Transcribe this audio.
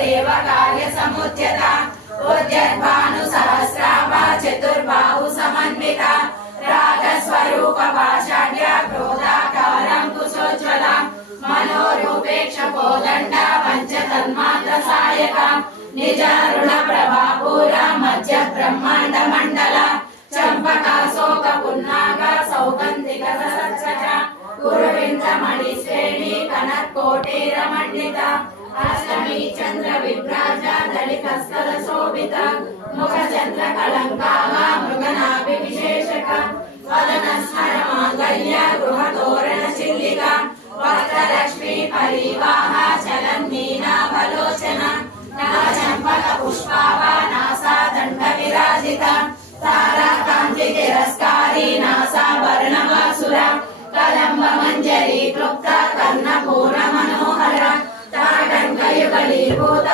देव कार्य समुच्यता उद्यद्भानु सहस्राभा चतुर्बाहु समन्विता रागस्वरूप पाषाढ्य क्रोधाकारं कुशोज्ज्वला मनोरूपेक्ष कोदण्ड पंचतन्मात्र सायका निज ऋण प्रभापूरा मध्य ब्रह्मांड मंडल चंपका शोक पुन्नाग सौगंधिक सत्सज कुरुविंद मणि श्रेणी कनक कोटीर मंडिता अष्टमी चंद्र विभ्राज दलित स्थल शोभित मुख चंद्र कलंकाः मृगनाभि विशेषक वदन स्मर मांगल्य गृह तोरण चिल्लिका वक्त्रलक्ष्मी परिवाह चलन मीनाभलोचना चंपक पुष्पाभ नासा दंड विराजिता तारा कांति तिरस्कारी नासा वर्णवासुरा कदंब मंजरी क्लुप्त कर्ण पूर्ण मनोहर ताटंक युगलीभूत